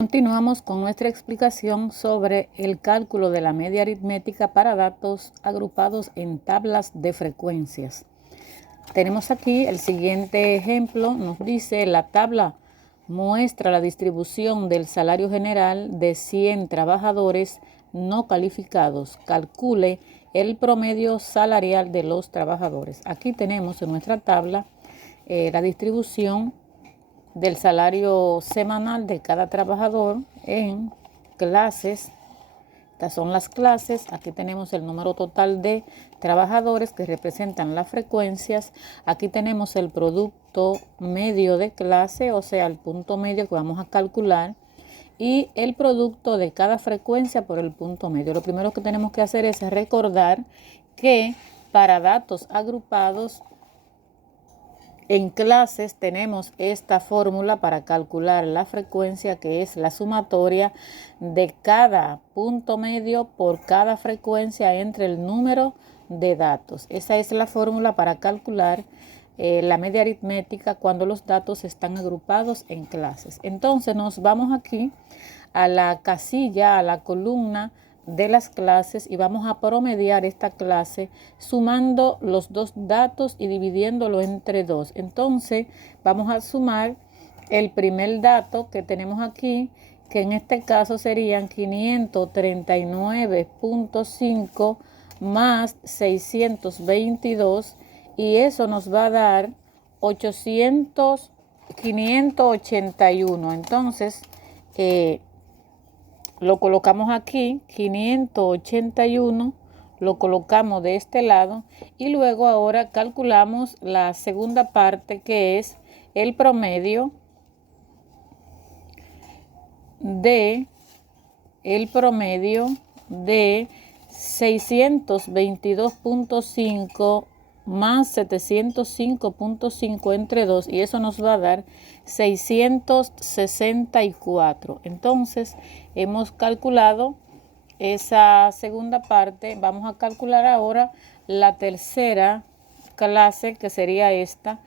Continuamos con nuestra explicación sobre el cálculo de la media aritmética para datos agrupados en tablas de frecuencias. Tenemos aquí el siguiente ejemplo. Nos dice: la tabla muestra la distribución del salario general de 100 trabajadores no calificados. Calcule el promedio salarial de los trabajadores. Aquí tenemos en nuestra tabla la distribución del salario semanal de cada trabajador en clases. Estas son las clases. Aquí tenemos el número total de trabajadores que representan las frecuencias. Aquí tenemos el producto medio de clase, o sea, el punto medio que vamos a calcular, y el producto de cada frecuencia por el punto medio. Lo primero que tenemos que hacer es recordar que para datos agrupados en clases tenemos esta fórmula para calcular la frecuencia, que es la sumatoria de cada punto medio por cada frecuencia entre el número de datos. Esa es la fórmula para calcular la media aritmética cuando los datos están agrupados en clases. Entonces nos vamos aquí a la casilla, a la columna de las clases, y vamos a promediar esta clase sumando los dos datos y dividiéndolo entre 2. Entonces vamos a sumar el primer dato que tenemos aquí, que en este caso serían 539.5 más 622, y eso nos va a dar 581. Entonces lo colocamos aquí, 581, lo colocamos de este lado, y luego ahora calculamos la segunda parte, que es el promedio de 622.5 más 705.5 entre 2, y eso nos va a dar 664. Entonces hemos calculado esa segunda parte. Vamos a calcular ahora la tercera clase, que sería esta: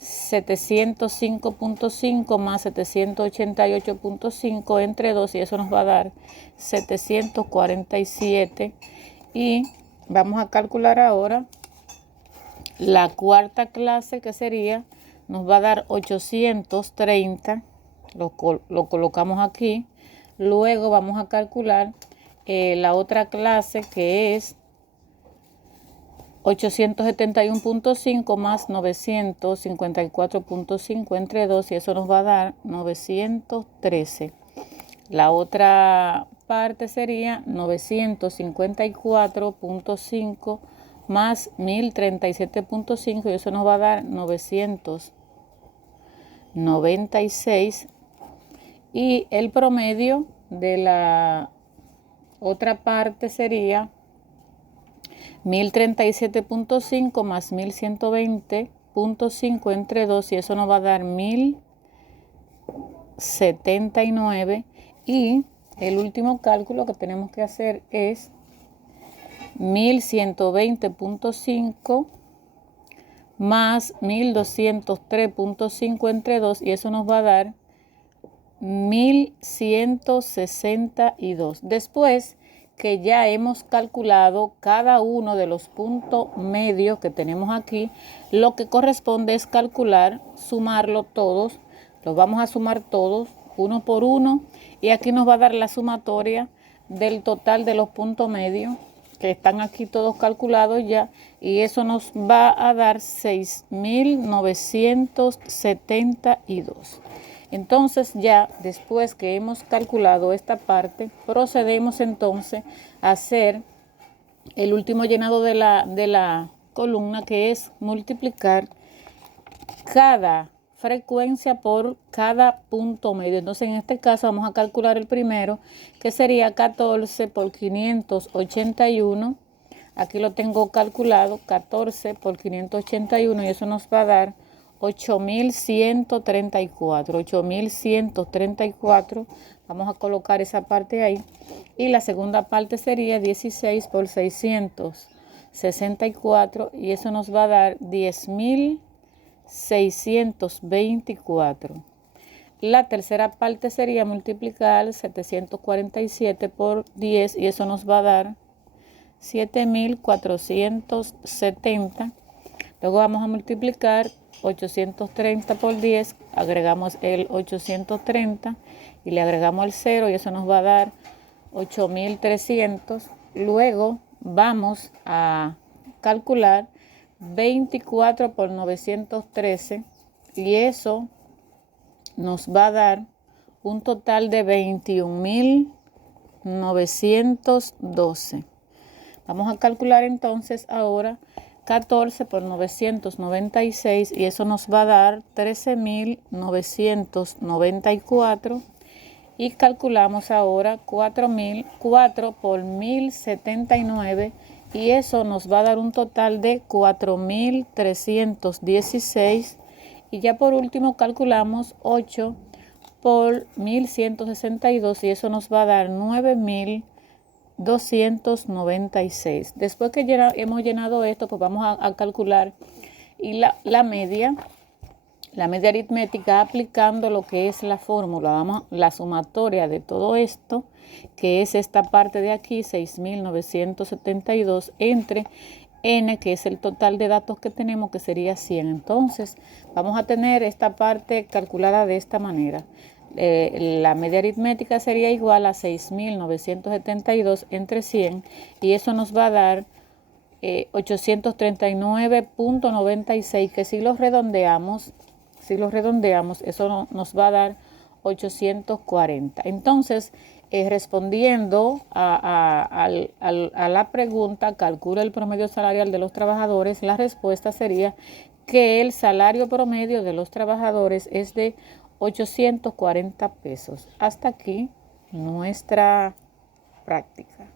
705.5 más 788.5 entre 2, y eso nos va a dar 747. Y vamos a calcular ahora la cuarta clase, que sería, nos va a dar 830, lo colocamos aquí. Luego vamos a calcular la otra clase, que es 871.5 más 954.5 entre 2, y eso nos va a dar 913. La otra parte sería 954.5 más 1037.5, y eso nos va a dar 996. Y el promedio de la otra parte sería 1037.5 más 1120.5 entre 2, y eso nos va a dar 1079. Y el último cálculo que tenemos que hacer es 1120.5 más 1203.5 entre 2, y eso nos va a dar 1162. Después que ya hemos calculado cada uno de los puntos medios que tenemos aquí, lo que corresponde es calcular, sumarlo todos. Los vamos a sumar todos uno por uno, y aquí nos va a dar la sumatoria del total de los puntos medios, que están aquí todos calculados ya, y eso nos va a dar 6.972. Entonces, ya después que hemos calculado esta parte, procedemos entonces a hacer el último llenado de la columna, que es multiplicar cada frecuencia por cada punto medio. Entonces, en este caso vamos a calcular el primero, que sería 14 por 581. Aquí lo tengo calculado, 14 por 581, y eso nos va a dar 8.134. 8.134. Vamos a colocar esa parte ahí. Y la segunda parte sería 16 por 664, y eso nos va a dar 10.624. La tercera parte sería multiplicar 747 por 10 y eso nos va a dar 7.470. Luego vamos a multiplicar 830 por 10, agregamos el 830 y le agregamos el 0 y eso nos va a dar 8.300. Luego vamos a calcular 24 por 913 y eso nos va a dar un total de 21.912. Vamos a calcular entonces ahora 14 por 996 y eso nos va a dar 13.994. Y calculamos ahora 4 por 1.079 y eso nos va a dar un total de 4.316. Y ya por último calculamos 8 por 1.162 y eso nos va a dar 9.296. Después que hemos llenado esto, pues vamos a calcular y la media aritmética aplicando lo que es la fórmula. Vamos la sumatoria de todo esto, que es esta parte de aquí, 6.972 entre n, que es el total de datos que tenemos, que sería 100. Entonces vamos a tener esta parte calculada de esta manera. La media aritmética sería igual a 6.972 entre 100 y eso nos va a dar 839.96, que si lo redondeamos, eso nos va a dar 840. Entonces, respondiendo a la pregunta, calcula el promedio salarial de los trabajadores, la respuesta sería que el salario promedio de los trabajadores es de 840 pesos. Hasta aquí nuestra práctica.